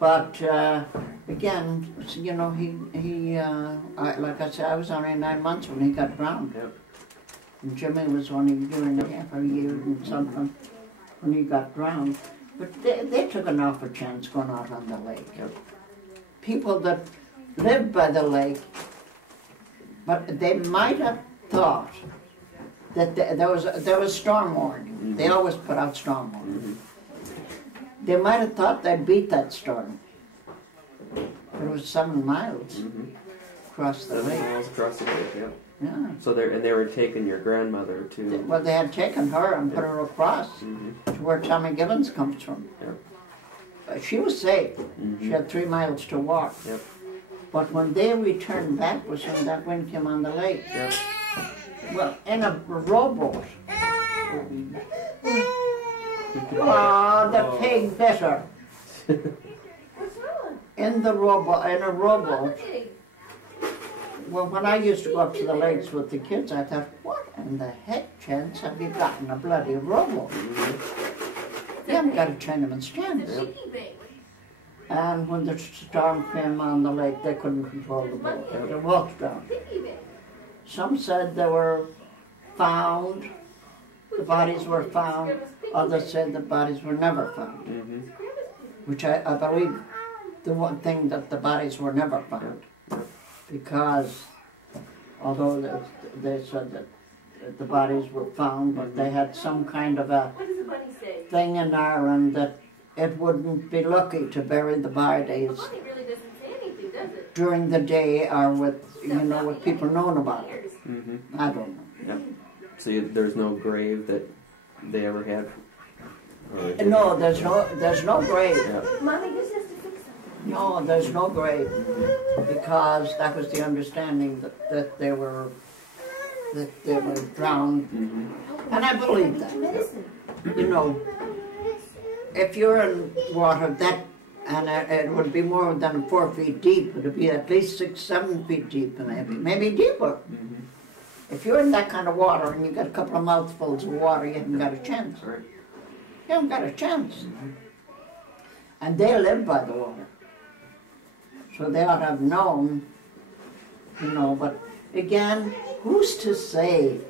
But again, you know, like I said, I was only 9 months when he got drowned. Yep. And Jimmy was only a year and a half, or a year and something, when he got drowned. But they took an awful chance going out on the lake. Yep. People that lived by the lake, but they might have thought that there was storm warning. Mm-hmm. They always put out storm warning. Mm-hmm. They might have thought they'd beat that storm. But it was 7 miles across the 7 lake. miles across the lake, yeah. Yeah. So they were taking your grandmother to... Well, they had taken her and put her across to where Tommy Gibbons comes from. Yep. She was safe. She had 3 miles to walk. Yep. But when they returned back was when that wind came on the lake. Yep. Well, in a rowboat. Oh, the pig bit her. In a rowboat. Well, when I used to go up to the lakes with the kids, I thought, what in the heck chance have you gotten a bloody rowboat? You haven't got a Chinaman's chance. And when the storm came on the lake, they couldn't control the boat. They walked down. Some said they were found, the bodies were found. Others said the bodies were never found. Which I believe the one thing that the bodies were never found. Because although they said that the bodies were found, but they had some kind of a thing in Ireland that it wouldn't be lucky to bury the bodies during the day or with, you know, with people knowing about it. I don't know. Yeah. So there's no grave that they ever had? No, there's no grave. Yeah. No, there's no grave, because that was the understanding that they were drowned, and I believe that. You know, if you're in water and it would be more than 4 feet deep, it would be at least 6, 7 feet deep, maybe deeper. If you're in that kind of water and you got a couple of mouthfuls of water, you haven't got a chance. Right. You haven't got a chance. And they live by the water. So they ought to have known, you know, but again, who's to say?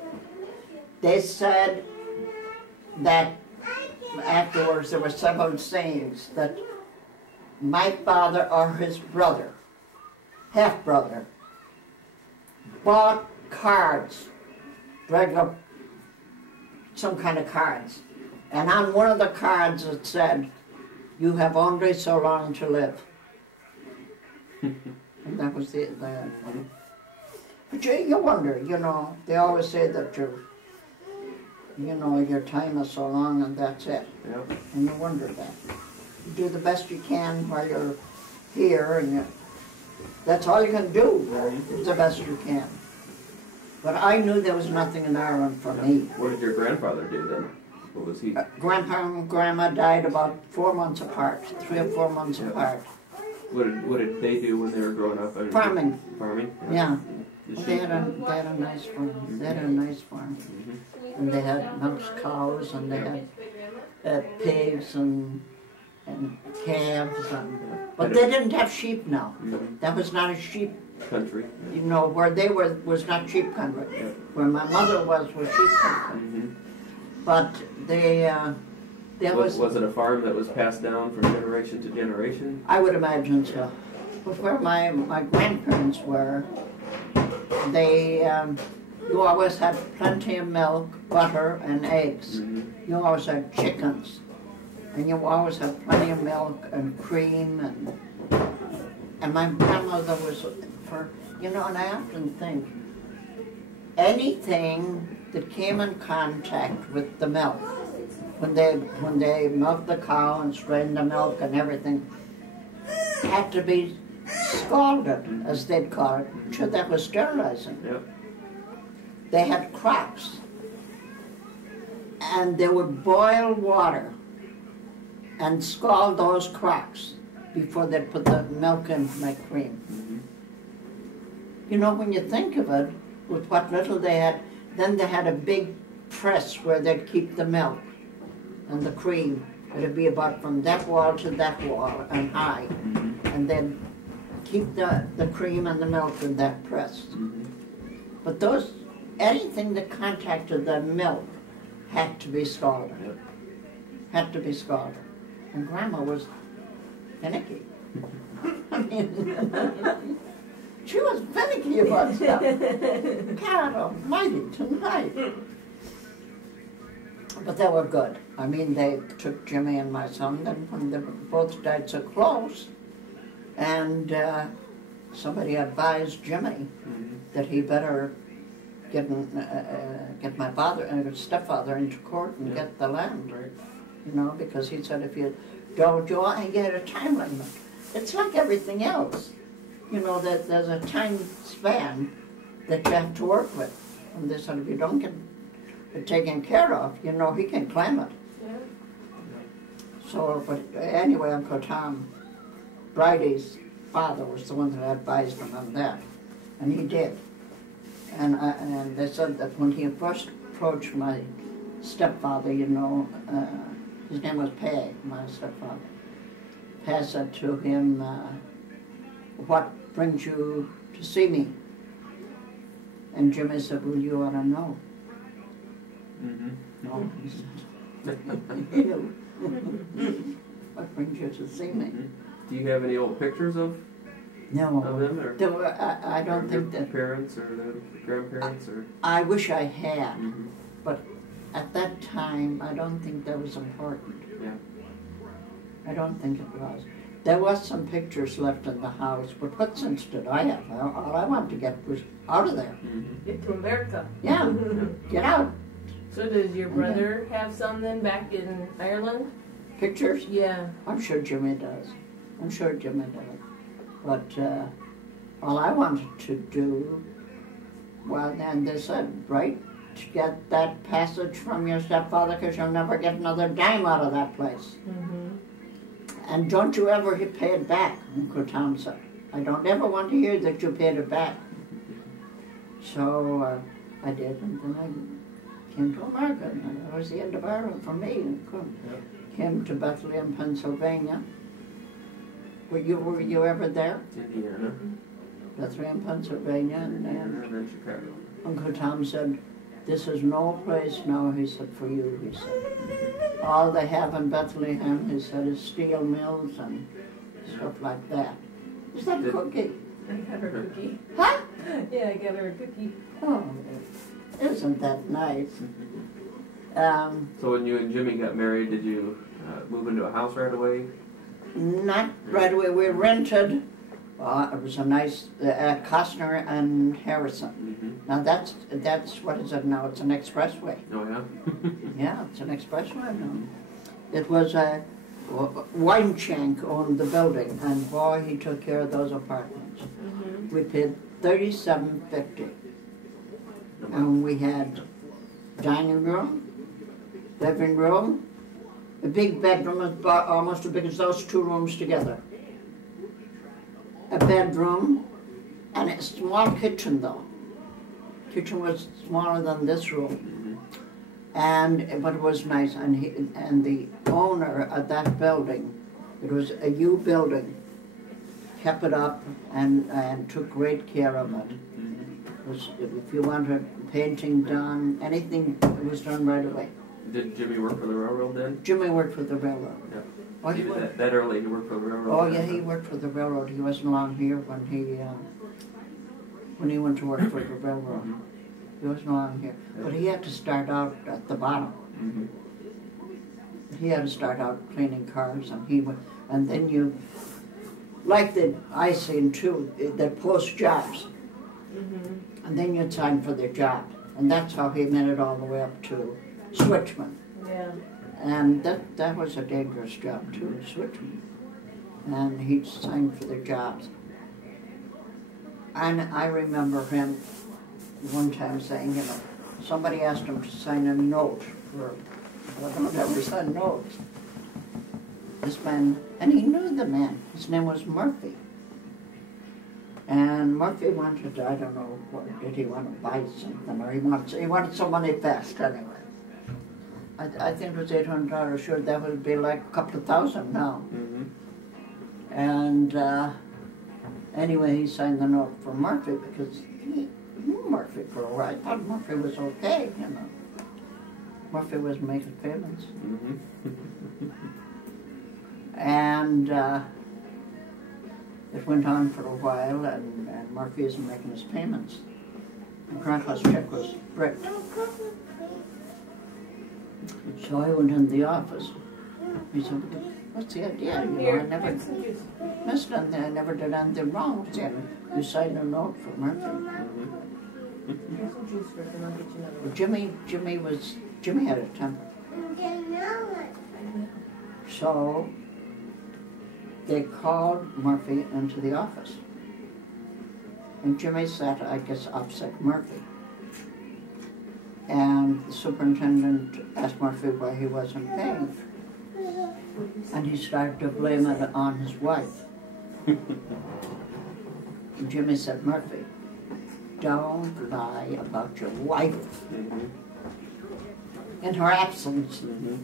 They said that afterwards there were several sayings that my father or his brother, half-brother, bought cards, regular, some kind of cards. And on one of the cards it said, "You have only so long to live." And that was the but you wonder, you know, they always say that your time is so long and that's it. Yep. And you wonder that. You do the best you can while you're here, and that's all you can do, the best you can. But I knew there was nothing in Ireland for me. What did your grandfather do then? What was he? Grandpa and Grandma died about 4 months apart, 3 or 4 months apart. What did they do when they were growing up? Farming. Farming? Yeah. They had a nice farm. They had a nice farm. And they had milk cows, and they had pigs and calves. But they didn't have sheep now. That was not a sheep country. You know, where they were was not sheep country. Where my mother was sheep country. But was it a farm that was passed down from generation to generation? I would imagine so. But where my grandparents were, you always had plenty of milk, butter, and eggs. You always had chickens, and you always had plenty of milk and cream, and my grandmother was and I often think anything that came in contact with the milk, when they milked the cow and strained the milk and everything, had to be scalded, as they'd call it. Sure, that was sterilizing. Yep. They had crocks, and they would boil water and scald those crocks before they put the milk in to make cream. You know, when you think of it, with what little they had, then they had a big press where they'd keep the milk and the cream It'd be about from that wall to that wall and high. And then keep the cream and the milk in that press. But anything that contacted the milk had to be scalded. Yep. Had to be scalded. And Grandma was finicky. I mean, she was finicky about stuff. God almighty, tonight. But they were good. I mean, they took Jimmy and my son, then when they both died so close, and somebody advised Jimmy that he better get my stepfather into court and get the land, you know, because he said if you don't do it, you get a time limit. It's like everything else, you know, that there's a time span that you have to work with. And they said if you don't get it taken care of, you know, he can claim it. Yeah. So, but anyway, Uncle Tom, Bridie's father was the one that advised him on that, and he did. And they said that when he first approached my stepfather, you know, his name was Pay, my stepfather. Pay said to him, what brings you to see me? And Jimmy said, well, you ought to know. No, he said, you. What brings you to see me? Do you have any old pictures of No, them? Or I don't think that. Parents or the grandparents? Or I wish I had, but at that time, I don't think that was important. Yeah. I don't think it was. There was some pictures left in the house, but what sense did I have? All I wanted to get was out of there. Get to America. Yeah, get out. So does your brother have some then back in Ireland? Pictures? Yeah. I'm sure Jimmy does. I'm sure Jimmy does. But all I wanted to do, well, then they said, right, to get that passage from your stepfather because you'll never get another dime out of that place. And don't you ever pay it back, Uncle Tom said. I don't ever want to hear that you paid it back. So I did, and then I came to America, and that was the end of Ireland for me. And came to Bethlehem, Pennsylvania. Were you ever there? Indiana. Bethlehem, Pennsylvania, and then Chicago. Uncle Tom said, this is no place now, he said, for you, he said. All they have in Bethlehem, he said, is steel mills and stuff like that. Is that a cookie? I got her a cookie. Huh? Yeah, I got her a cookie. Oh, isn't that nice? So when you and Jimmy got married, did you move into a house right away? Not right away. We rented. It was a nice Costner and Harrison. Now that's what is it now? It's an expressway. Oh yeah. Yeah, it's an expressway now. It was a Weinshank owned the building, and boy, he took care of those apartments. We paid $37.50, and we had dining room, living room. A big bedroom was about almost as big as those two rooms together. A bedroom and a small kitchen though. Kitchen was smaller than this room. But it was nice, and the owner of that building, it was a U building, kept it up and took great care of it. If you wanted painting done, anything, it was done right away. Did Jimmy work for the railroad then? Jimmy worked for the railroad. Yep. Oh, he that early he worked for the railroad? Oh yeah, he worked for the railroad. He wasn't long here when he went to work for the railroad. He wasn't long here. But he had to start out at the bottom. He had to start out cleaning cars, and then you, like I seen too, they post jobs. And then you'd sign for their job. And that's how he made it all the way up to switchman. Yeah. And that was a dangerous job too, switchman. And he'd sign for their jobs. And I remember him one time saying, you know, somebody asked him to sign a note for, I don't ever sign notes. This man, and he knew the man, his name was Murphy. And Murphy wanted, I don't know, did he want to buy something, or he wanted some money fast anyway. I think it was $800. Sure, that would be like a couple of thousand now. Mm-hmm. And anyway, he signed the note for Murphy because he knew Murphy for a while. I thought Murphy was okay, you know. Murphy was making payments. Mm-hmm. And it went on for a while, and Murphy isn't making his payments. And Grandpa's check was bricked. So I went in the office. He said, what's the idea? You know, I never missed anything. I never did anything wrong. He said, you signed a note for Murphy. Here's some juice for it, and I'll get you another one. Jimmy had a temper. So they called Murphy into the office. And Jimmy sat, I guess, opposite Murphy. And the superintendent asked Murphy why he wasn't paying. And he started to blame it on his wife. And Jimmy said, Murphy, don't lie about your wife. Mm-hmm. In her absence. Mm-hmm.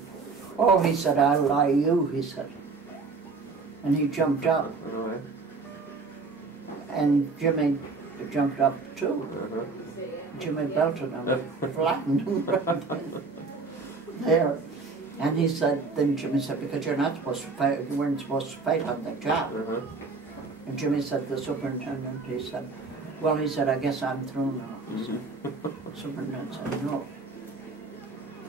Oh, he said, I'll lie you, he said. And he jumped up. Right. And Jimmy jumped up too. Uh-huh. Jimmy belted him, flattened him right there. And he said, then Jimmy said, because you're not supposed to fight, you weren't supposed to fight on the job. Uh-huh. And Jimmy said, the superintendent, he said, well, he said, I guess I'm through now. He said, superintendent said, no.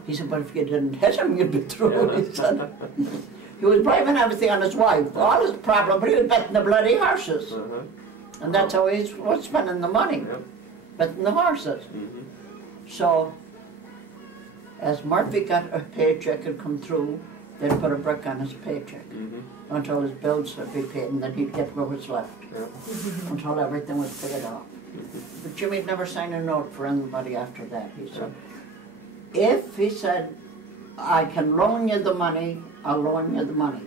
He said, but if you didn't hit him, you'd be through, he said. He was blaming everything on his wife, all his problem, but he was betting the bloody horses. Uh-huh. And that's how he was spending the money, Yep. betting the horses. Mm-hmm. So, as Murphy got a paycheck had come through, they'd put a brick on his paycheck Mm-hmm. until his bills would be paid, and then he'd get what was left Yep. until everything was paid off. But Jimmy'd never signed a note for anybody after that. He said, if he said, I can loan you the money, I'll loan you the money.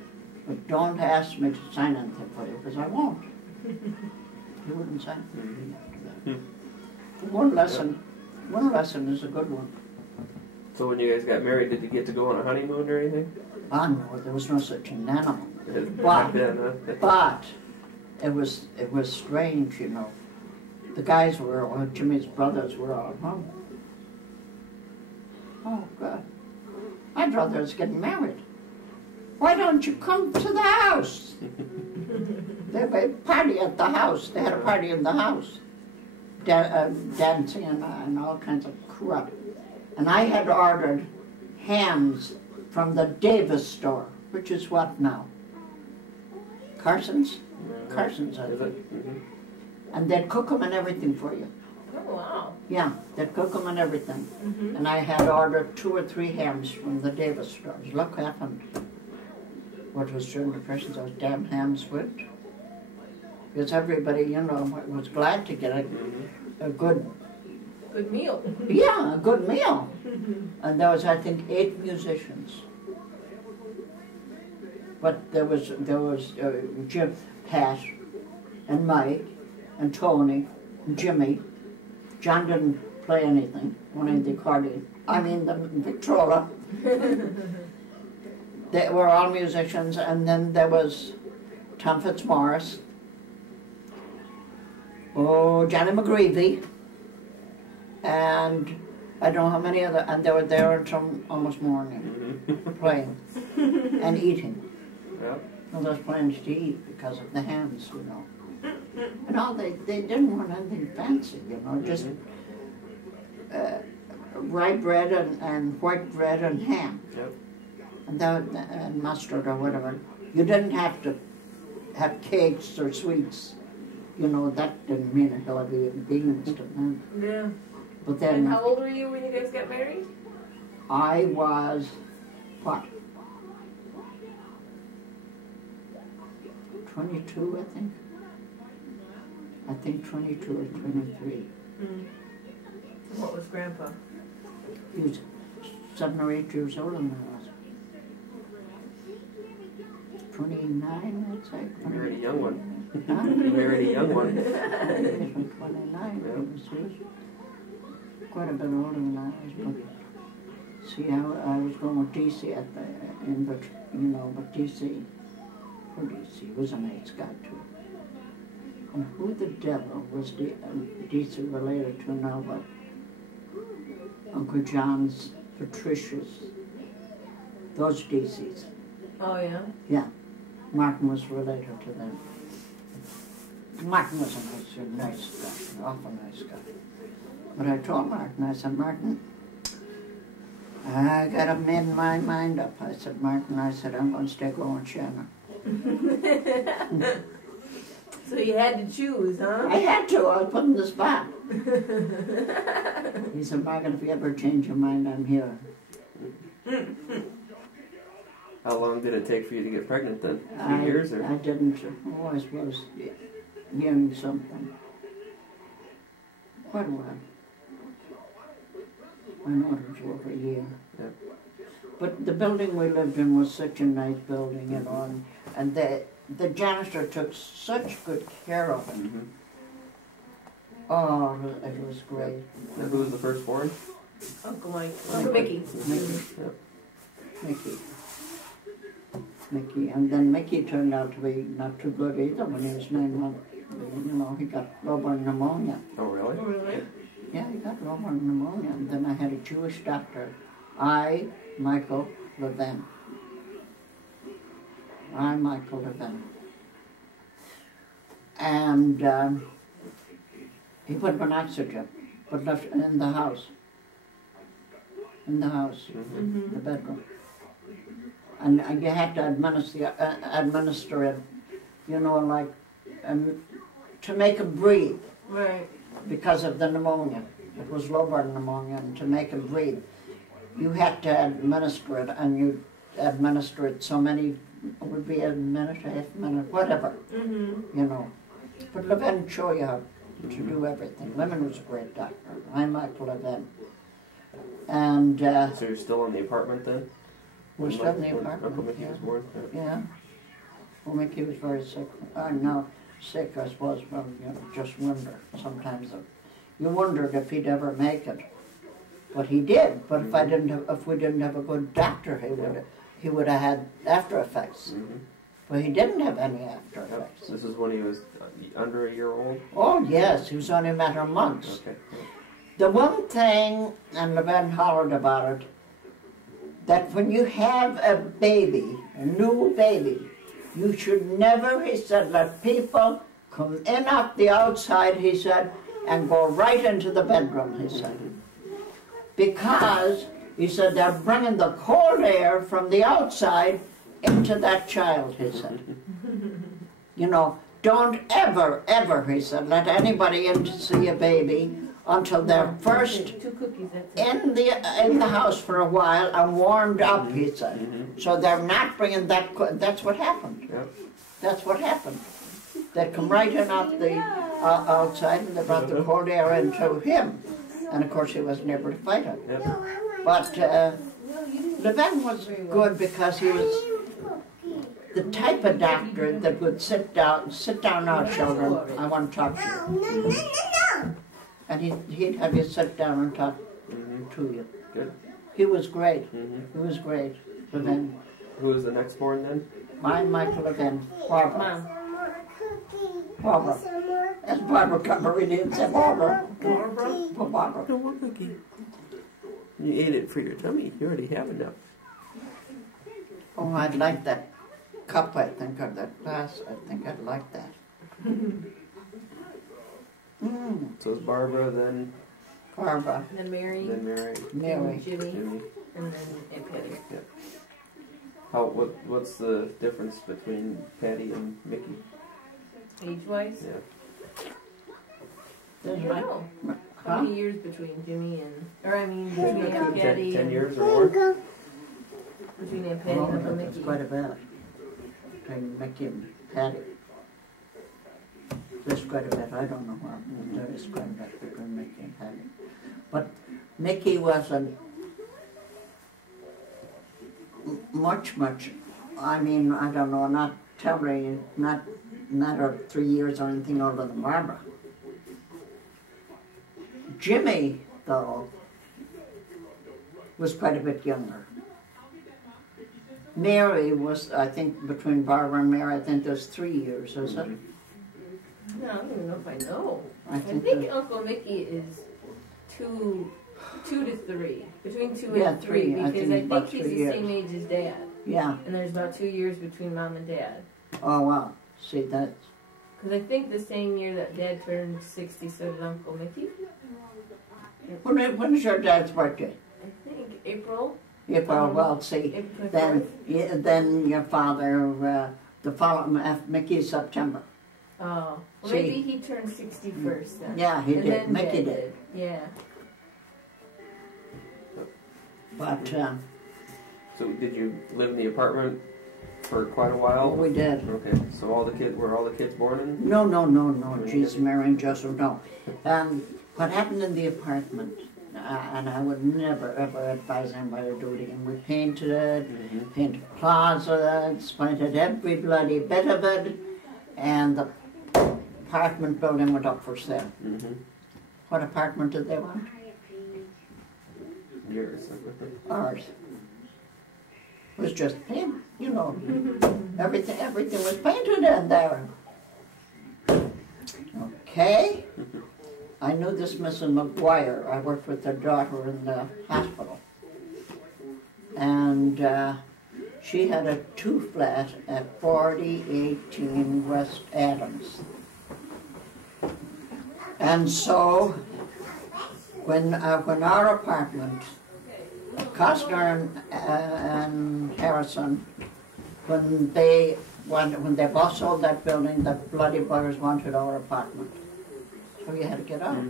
But don't ask me to sign anything for you, because I won't. He wouldn't sign anything after that. One lesson is a good one. So when you guys got married, did you get to go on a honeymoon or anything? Ah, no, there was no such an animal. Back then, huh? But it was strange, you know. The guys were, or Jimmy's brothers were all home. Oh, God. My brother is getting married. Why don't you come to the house? They had a party at the house. They had a party in the house. Dancing and all kinds of crap. And I had ordered hams from the Davis store, which is what now? Carson's? Carson's, I Is think. it? Mm-hmm. And they'd cook them and everything for you. Oh, wow. Yeah, they'd cook them and everything. Mm-hmm. And I had ordered 2 or 3 hams from the Davis stores. Look what happened. What was during the Depression, those damn hams went. Because everybody, you know, was glad to get a good, Good meal. yeah, a good meal. And there was, I think, 8 musicians. But there was Jim, Pat, and Mike, and Tony, and Jimmy. John didn't play anything, only the accordion. I mean the Victrola. They were all musicians, and then there was Tom Fitzmaurice, Johnny McGreevy, and I don't know how many other, and they were there until almost morning, playing and eating. Yep. Well, there's plenty to eat because of the hams, you know. And all they didn't want anything fancy, you know, just rye bread and white bread and ham. Yep. And mustard or whatever. You didn't have to have cakes or sweets. You know, that didn't mean a hell of a beans to them. Yeah. But then And how old were you when you guys got married? I was, what? 22, I think. I think 22 or 23. Mm. What was Grandpa? He was 7 or 8 years older than I was. 29, I'd say. You married a young one. Huh? You married a young one. He was 29, he was quite a bit older than I was. See, I was going with DC at the, but DC, poor DC was a nice guy too. And who the devil was DC related to now but Uncle John's, Patricia's, those DCs. Oh, yeah? Yeah, Martin was related to them. Martin was a nice guy, awful nice guy. But I told Martin, I said, Martin, I got to made my mind up. I said, Martin, I'm going to stay going Shannon. So you had to choose, huh? I had to, I was put in the spot. He said, Margaret, if you ever change your mind, I'm here. How long did it take for you to get pregnant then? A few years? Or? I didn't, always was hearing something. Quite a while. I know it was over a year. Yeah. But the building we lived in was such a nice building, you know, and the janitor took such good care of it. Mm-hmm. Oh, it was great. And who was the firstborn? Uncle Mike. Uncle Mickey. Mickey. And then Mickey turned out to be not too good either when he was 9 months. You know, he got lobar pneumonia. Oh, really? Oh, really? Yeah, he got lobar pneumonia. And then I had a Jewish doctor. Michael Levin. And he put him on oxygen, but left in the house. In the house, Mm-hmm. the bedroom. And you had to administer it, you know, like to make him breathe. Right. Because of the pneumonia. It was lobar pneumonia, and to make him breathe, you had to administer it, and you administer it so many, it would be a minute, half a minute, whatever, Mm-hmm. you know. But Levin showed you how to do everything. Levin was a great doctor. I'm Michael Levin. And So you're still in the apartment then? we're still in the When apartment. Uncle Mickey was born? Yeah. Yeah. Well, Mickey was very sick. No, sick, I suppose, well, you know, just wonder. Sometimes you wondered if he'd ever make it. But he did. But if we didn't have a good doctor, he would have had after effects. Mm-hmm. But he didn't have any after Yep. effects. This is when he was under a year old? Oh yes, he was only a matter of months. Okay. The one thing, and Levin hollered about it, that when you have a baby, a new baby, you should never, he said, let people come in off the outside, he said, and go right into the bedroom, he said. Because, he said, they're bringing the cold air from the outside into that child, he said. You know, don't ever, ever, he said, let anybody in to see a baby until they're first 2 cookies, that's it. in the house for a while and warmed up, he said. Mm-hmm. So they're not bringing that, that's what happened. Yep. That's what happened. They'd come right in off the outside and they brought the cold air into him. And of course he wasn't able to fight it. Yep. But Levin was good because he was the type of doctor that would sit down now, children, I want to talk to you. And he'd have you sit down and talk to you. Good. He was great. Mm-hmm. He was great. Levin. Who was the next born then? Mine, Michael Levin. Barbara. Mom. Barbara. As Barbara Cumbery did say Barbara. Barbara? For Barbara. No more cookie. You ate it for your tummy. You already have enough. Oh, I'd like that cup, I think, or that glass. I think I'd like that. So it's Barbara, then Barbara. And Mary. then Mary, Mary. And Jimmy. Jimmy. And then Aunt Patty. What's the difference between Patty and Mickey? Age-wise? Yeah. I There's don't like, know. huh? How many years between Jimmy and, between Aunt 10, Patty 10 and, years or more? between Aunt Patty Oh, and Uncle that's Mickey? quite a bit. Between Mickey and Patty. There's quite a bit. I don't know what. There is quite a bit between Mickey and Patty. But Mickey wasn't much, I mean, I don't know, not telling, not 3 years or anything older than Barbara. Jimmy, though, was quite a bit younger. Mary was, I think, between Barbara and Mary, I think there's 3 years, is it? No, I don't even know if I know. I I think think Uncle Mickey is two to three, between two Yeah, and three, three. I because think I about think he's 3 the years. same age as Dad, Yeah. and there's about 2 years between Mom and Dad. Oh, wow. See, that's... Because I think the same year that Dad turned 60, so did Uncle Mickey. When is your dad's birthday? I think April. April, well, see, April 24th. then your father, the following, Mickey's September. Oh, well, See. maybe he turned 60 first then. Yeah, he And did. then Mickey Dad did. Yeah. But, So did you live in the apartment for quite a while? we did. Okay, so were all the kids born in? No, jeez, Mary and Joseph, no. What happened in the apartment, and I would never ever advise anybody to do it again. We painted it, painted closets, painted every bloody bit of it, and the apartment building went up for sale. What apartment did they want? Yours. Ours. It was just paint, you know. Everything was painted in there. Okay. I knew this Mrs. McGuire. I worked with their daughter in the hospital. And she had a 2-flat at 4018 West Adams. And so, when our apartment, Costner and Harrison, when they both sold that building, the bloody buggers wanted our apartment. So you had to get out.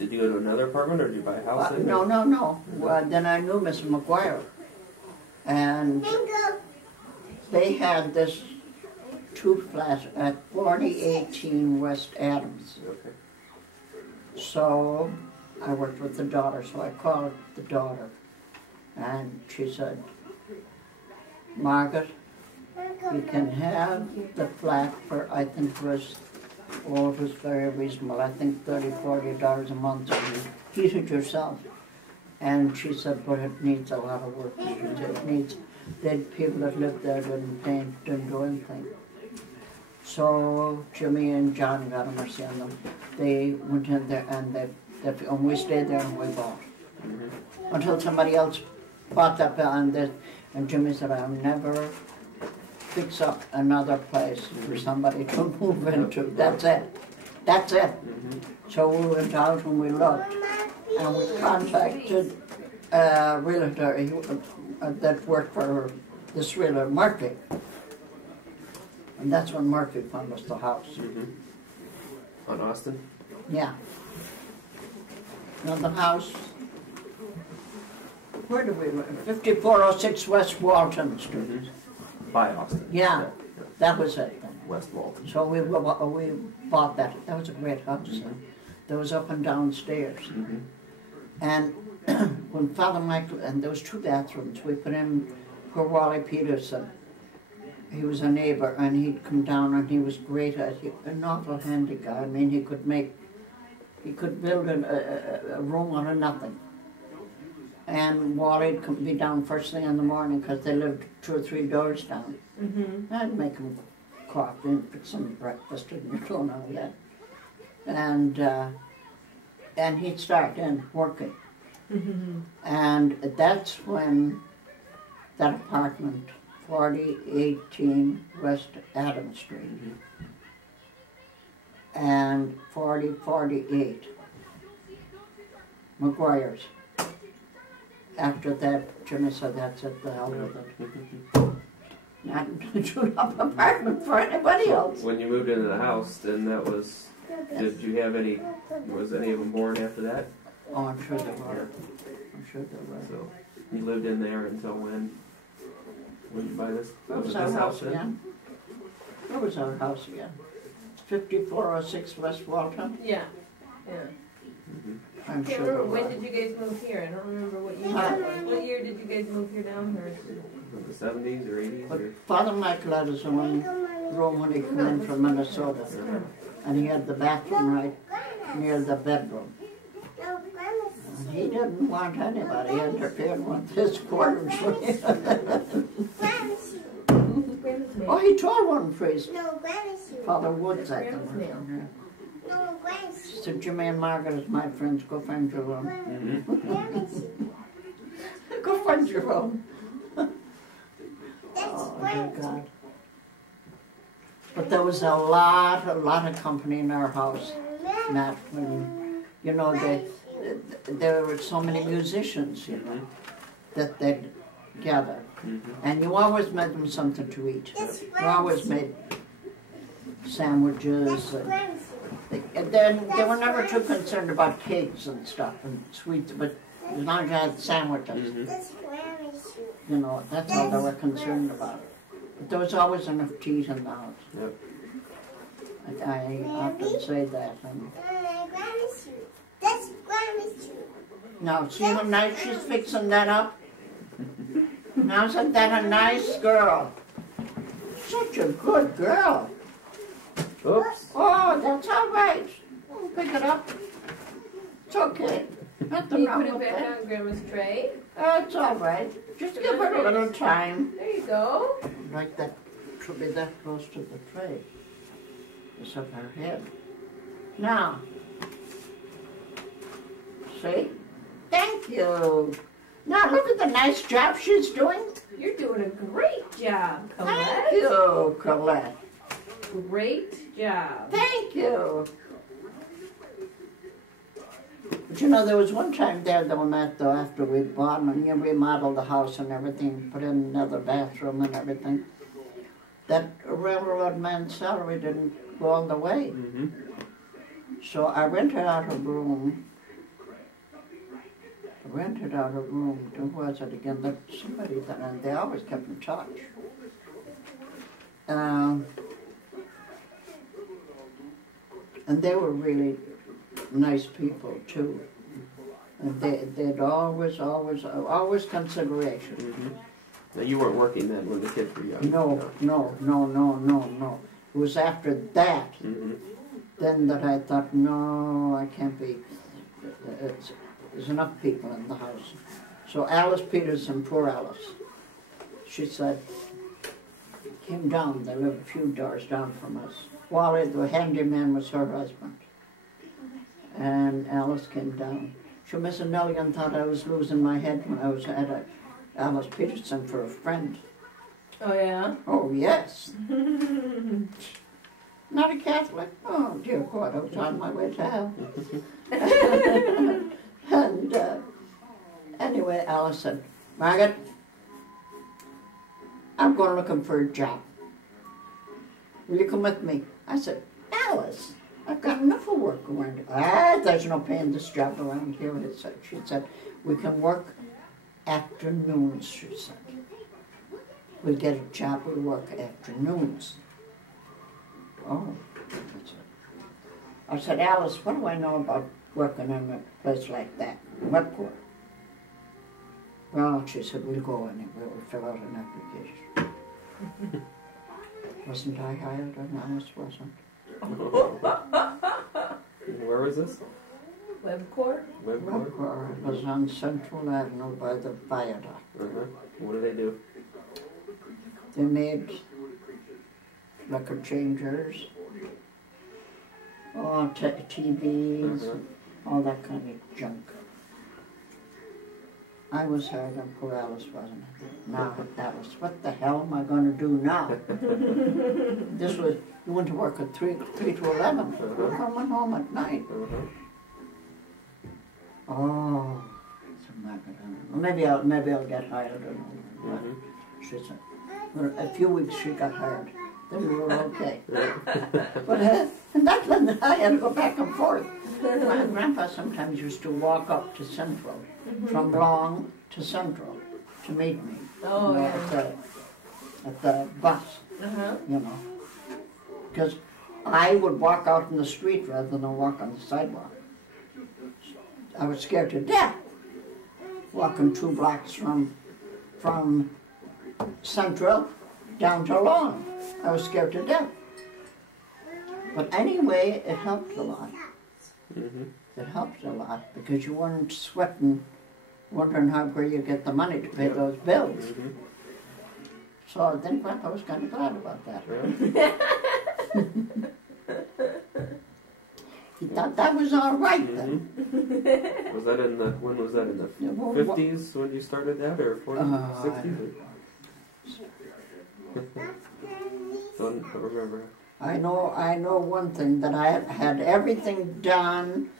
Did you go to another apartment or did you buy a house? No. Well, then I knew Mrs. McGuire. And they had this 2-flat at 4018 West Adams. Okay. So I worked with the daughter, so I called the daughter. And she said, Margaret, you can have the flat for, I think it was very reasonable. I think $30, $40 a month. You heat it yourself. And she said, but it needs a lot of work. She said, it needs, the people that lived there didn't paint, didn't do anything. So Jimmy and John, God have mercy on them, they went in there and and we stayed there and we bought. Until somebody else bought that building, and Jimmy said, I'll never fix up another place for somebody to move into. That's it. So we went out and we looked, and we contacted a realtor that worked for this realtor, Murphy. And that's when Murphy found us the house. On Austin? Yeah. Now the house, where do we live? 5406 West Walton Street. By Austin. Yeah, that was it then. West Walton. So we bought that. That was a great house. There was up and downstairs. And when Father Michael, and there was 2 bathrooms, we put in poor Wally Peterson. He was a neighbor, and he'd come down, and he was great at it. An awful handy guy. I mean, he could build a room out of nothing. And Wally'd be down first thing in the morning because they lived 2 or 3 doors down. I'd make him coffee and put some breakfast in your tone all that. And he'd start in working. And that's when that apartment, 4018 West Adams Street, and 4048 McGuire's. After that, Jimmy said, that's it, the hell with it. Not to shoot up an apartment for anybody else. When you moved into the house, then that was, did you have any, was any of them born after that? Oh, I'm sure they were. So, you lived in there until when? When did you buy this? Where was our house again? Where was our house again? 5406 West Walton? Yeah. I'm Can't sure remember, they when were. did you guys move here? I don't remember what year. What year did you guys move here down here? The 70s or 80s? But Or? Father Michael had his own room when he came in from Minnesota. And he had the bathroom right near the bedroom. He didn't want anybody interfering with his quarters. Oh, he tore one for his Father Woods, I think. He said, Jimmy and Margaret is my friends, go find your own. Go find your own. Oh, dear God. But there was a lot of company in our house, Matt, when, you know, there were so many musicians, you know, that they'd gather. And you always made them something to eat. You always made sandwiches. And then they were never too concerned about cakes and stuff and sweets, but as long as you had sandwiches, you know, that's all they were concerned about. But there was always enough cheese in the house. Yep. I often say that. And now, see how nice she's fixing that up? Now, isn't that a nice girl? Such a good girl. Oops. Oh, that's all right. We'll pick it up. It's okay. Nothing You wrong put it with back that. on Grandma's tray. It's all right. Just give her a little time. There you go. Like that should be that close to the tray. It's up her head. Now, see? Thank you. Now look at the nice job she's doing. You're doing a great job, Colette. Thank you, Colette. Great job. Thank you. But you know, there was one time there that we met, though, after we bought and you know, remodeled the house and everything, put in another bathroom and everything, that railroad man's salary didn't go all the way. So I rented out a room. Who was it again? That somebody that, and they always kept in touch. And they were really nice people too. And they'd always consideration. Now you weren't working then when the kids were young? No. It was after that, then that I thought, no, I can't be. There's enough people in the house. So Alice Peterson, poor Alice, she said, came down. They lived a few doors down from us. Wally, the handyman, was her husband. And Alice came down. She, Miss Milligan thought I was losing my head when I was at Alice Peterson for a friend. Oh, yeah? Oh, yes. Not a Catholic? Oh, dear God, I was on my way to hell. And anyway, Alice said, Margaret, I'm going looking for a job. Will you come with me? I said, Alice, I've got enough of work around here. There's no paying this job around here. She said, we can work afternoons, she said. We'll get a job, we'll work afternoons. Oh, that's it. I said, Alice, what do I know about working in a place like that? What for? Well, she said, we'll go anyway, we'll fill out an application. Wasn't I hired and Alice wasn't? Where was this? Webcore? Webcore. It was on Central Avenue by the viaduct. What do they do? They made record changers, TVs, all that kind of junk. I was hired and poor Alice wasn't. Now that was, what the hell am I going to do now? This was, you went to work at 3 to 11. We're coming home at night. Oh, so Margaret, maybe I'll get hired. She said, for a few weeks she got hired. Then we were okay. But and that's when I had to go back and forth. My grandpa sometimes used to walk up to Central, from Long to Central, to meet me. Oh, you know, yeah. At the bus, you know. Because I would walk out in the street rather than walk on the sidewalk. I was scared to death walking 2 blocks from Central down to Long. I was scared to death. But anyway, it helped a lot. It helps a lot because you weren't sweating, wondering where you get the money to pay those bills. Mm-hmm. So then Grandpa was kind of glad about that. Yeah. He thought that was all right then. Was that in the, when was that, in the Yeah, well, 50s when you started that, or 40s, 60s? Don't remember. I know one thing, that I had everything done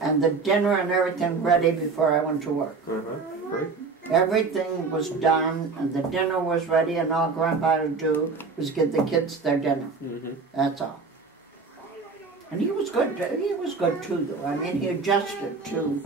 and the dinner and everything ready before I went to work. Great. Everything was done and the dinner was ready, and all Grandpa had to do was give the kids their dinner. Mm-hmm. That's all. And he was good. He was good too, though. I mean, he adjusted to